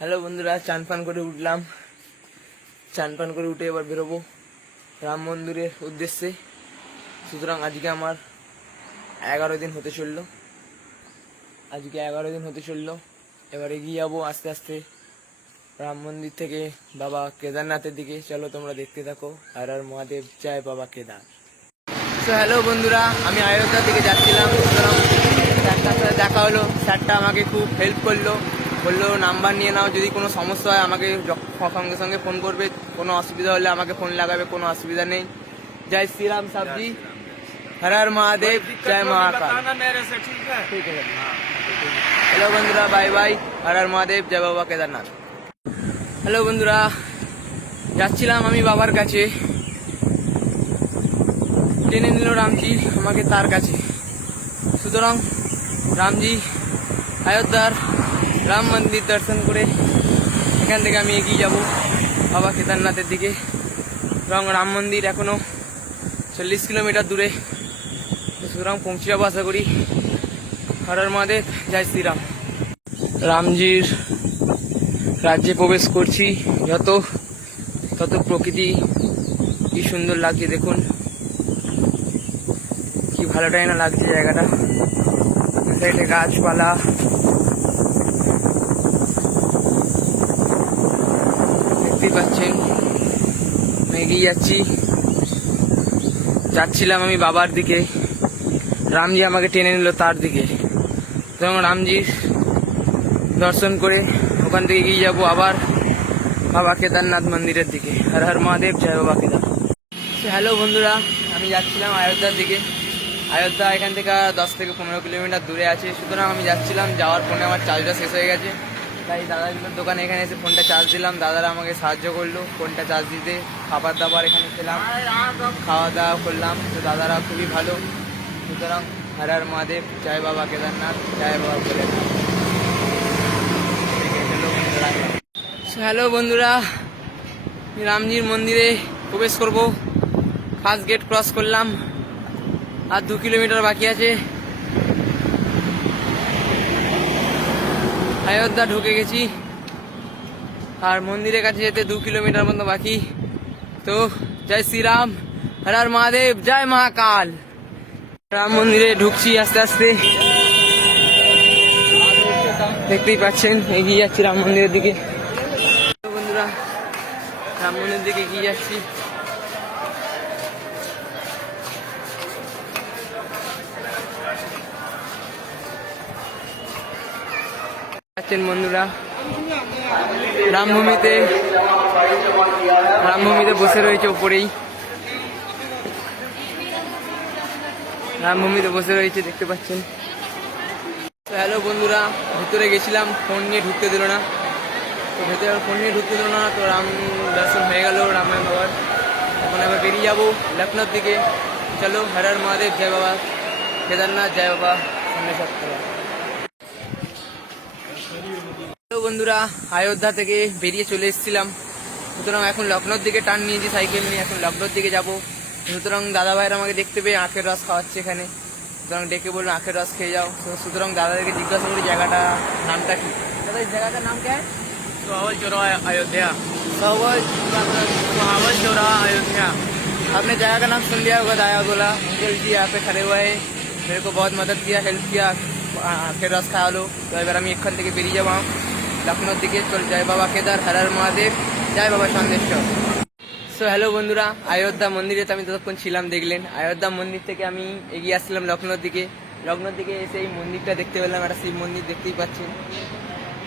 Hello বন্ধুরা, চান পান করে উঠলাম। চান পান করে উঠে এবার বেরোবো রাম মন্দিরের উদ্দেশ্যে। সুতরাং আজকে আমার 11 দিন হতে চললো। এবার এগিয়ে যাবো আস্তে আস্তে রাম মন্দির থেকে বাবা কেদারনাথের দিকে। চলো তোমরা দেখতে থাকো। আর মহাদেব, জয় বাবা কেদার। তো হ্যালো বন্ধুরা, আমি অযোধ্যা থেকে যাচ্ছিলাম। সুতরাং স্যারটার সাথে দেখা হলো। স্যারটা আমাকে খুব হেল্প করলো, বললো নাম্বার নিয়ে নাও, যদি কোনো সমস্যা হয় আমাকে সঙ্গে সঙ্গে ফোন করবে, কোনো অসুবিধা হলে আমাকে ফোন লাগাবে, কোনো অসুবিধা নেই। জয় শ্রীরাম সাবজি, হর হর মহাদেব, জয় মহাকাল। ঠিক আছে, হ্যালো বন্ধুরা, বাই বাই, হর হর মহাদেব, জয় বাবা কেদারনাথ। হ্যালো বন্ধুরা, যাচ্ছিলাম আমি বাবার কাছে। টেনে নিল রামজি আমাকে তার কাছে। সুতরাং রামজি অযোধ্যার রাম মন্দির দর্শন করে এখান থেকে আমি এগিয়ে যাব বাবা কেদারনাথের দিকে। এবং রাম মন্দির এখনো 40 কিলোমিটার দূরে। সুতরাং পৌঁছে যাবো আশা করি। হর হর মহাদেব, জয় শ্রীরাম। রামজির রাজ্যে প্রবেশ করছি। তত প্রকৃতি কি সুন্দর লাগছে দেখুন, কি ভালোটাই না লাগছে জায়গাটা। সাইডে গাছপালা, দেখতেই পাচ্ছেন। এগিয়ে যাচ্ছিলাম আমি বাবার দিকে। রামজি আমাকে টেনে নিল তার দিকে। তখন রামজির দর্শন করে ওখান থেকে এগিয়ে যাবো আবার বাবা কেদারনাথ মন্দিরের দিকে। হর হর মহাদেব, জয় বাবা কেদার। হ্যালো বন্ধুরা, আমি যাচ্ছিলাম অযোধ্যার দিকে। অযোধ্যা এখান থেকে 10 থেকে 15 কিলোমিটার দূরে আছে। সুতরাং আমি যাচ্ছিলাম, যাওয়ার ফোনে আমার চার্জটা শেষ হয়ে গেছে। তাই দাদাগুলোর দোকানে এখানে এসে ফোনটা চার্জ দিলাম। দাদারা আমাকে সাহায্য করলো ফোনটা চার্জ দিতে। খাবার দাবার এখানে খেলাম, খাওয়া দাওয়া করলাম। তো দাদারা খুবই ভালো। সুতরাং হর হর মহাদেব, জয় বাবা কেদারনাথ, জয় বাবা কেদারনাথ। হ্যালো বন্ধুরা, রামজির মন্দিরে প্রবেশ করব। ফার্স্ট গেট ক্রস করলাম, আর 2 কিলোমিটার বাকি আছে। অযোধ্যা ঢুকে গেছি, আর মন্দিরের কাছে যেতে 2 কিলোমিটার মতো বাকি। তো জয় শ্রীরাম, হর হর মহাদেব, জয় মহাকাল। রাম মন্দিরে ঢুকছি আস্তে আস্তে, দেখতেই পাচ্ছেন। এগিয়ে যাচ্ছি রাম মন্দিরের দিকে। বন্ধুরা, রাম মন্দিরের দিকে এগিয়ে যাচ্ছি। বন্ধুরা, রামভূমিতে বসে রয়েছে উপরেই। রামভূমিতে বসে রয়েছে, দেখতে পাচ্ছেন। হ্যালো বন্ধুরা, ভেতরে গেছিলাম, ফোন নিয়ে ঢুকতে দিল না। তো ভেতরে ফোন নিয়ে ঢুকতে দিল না, তো রাম দর্শন হয়ে গেল রামায়ণ বাবার। এখন আবার বেরিয়ে যাবো লখনৌর দিকে। চলো, হর হর মহাদেব, জয় বাবা কেদারনাথ, জয় বাবা সন্ন্যাসী। বন্ধুরা, অযোধ্যা থেকে বেরিয়ে চলে এসেছিলাম। সুতরাং এখন লখনৌর দিকে টার্ন নিয়েছি সাইকেল নিয়ে। এখন লখনৌর দিকে যাব। সুতরাং দাদা ভাইয়ের আমাকে দেখতে পেয়ে আখের রস খাওয়াচ্ছে এখানে। সুতরাং ডেকে বললো আখের রস খেয়ে যাও। সুতরাং দাদাদেরকে জিজ্ঞাসা করি জায়গাটা নামটা কি। দাদা, এই জায়গাটার নাম কে? सुहावल चौराहा अयोध्या। सुहावल चौराहा अयोध्या। आपने जगह का नाम सुन लिया होगा। दाया बोला अंकल जी यहाँ पे खड़े हुए हैं, मेरे को बहुत मदद किया, हेल्प किया, आखिर रस खा लो। तो এবার আমি এখান থেকে বেরিয়ে যাবো লখনৌর দিকে। চল, জয় বাবা কেদার, হর হর মহাদেব, জয় বাবা সন্দেশ্বর। সো হ্যালো বন্ধুরা, অযোধ্যা মন্দিরে তো আমি ততক্ষণ ছিলাম, দেখলেন। অযোধ্যা মন্দির থেকে আমি এগিয়ে আসছিলাম লখনৌর দিকে। লখনৌর দিকে এসে এই মন্দিরটা দেখতে পেলাম, একটা শিব মন্দির, দেখতেই পাচ্ছেন।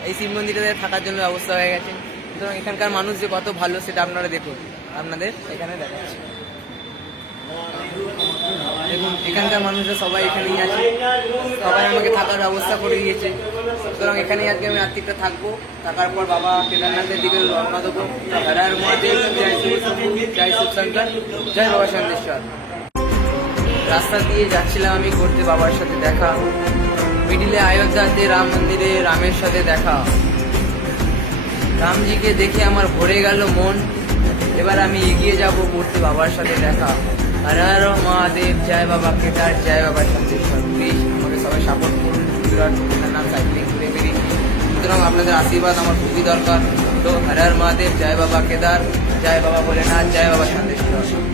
এই শিব মন্দিরটাতে থাকার জন্য ব্যবস্থা হয়ে গেছে। সুতরাং এখানকার মানুষ যে কত ভালো সেটা আপনারা দেখুন, আপনাদের এখানে দেখাচ্ছি। দেখুন, এখানকার মানুষরা সবাই এখানেই আছে, সবাই আমাকে থাকার ব্যবস্থা করে দিয়েছে। সুতরাং এখানেই আজকে আমি রাত্রিটা থাকবো। থাকার পর বাবা কেদারনাথের দিকে রওনা দেবো। হর হর মহাদেব, জয় শিব শম্ভু, জয় শিব শঙ্কর, জয় বাবা সন্দেশ্বর। রাস্তা দিয়ে যাচ্ছিলাম আমি, করতে বাবার সাথে দেখা। মিডিলে অযোধ্যাতে রাম মন্দিরে রামের সাথে দেখা। রামজিকে দেখে আমার ভরে গেল মন। এবার আমি এগিয়ে যাব, করতে বাবার সাথে দেখা। হর হর মহাদেব, জয় বাবা কেদার, জয় বাবা সন্দেশ্বর। প্লিজ আমাকে সবাই সাপোর্ট করুন। বিরাট কেদারনাথ সাইক্লিং করে বেরিয়েছি। সুতরাং আপনাদের আশীর্বাদ আমার খুবই দরকার। তো হর হর মহাদেব, জয় বাবা কেদার, জয় বাবা ভোলেনাথ, জয় বাবা শান্তেশ্বর।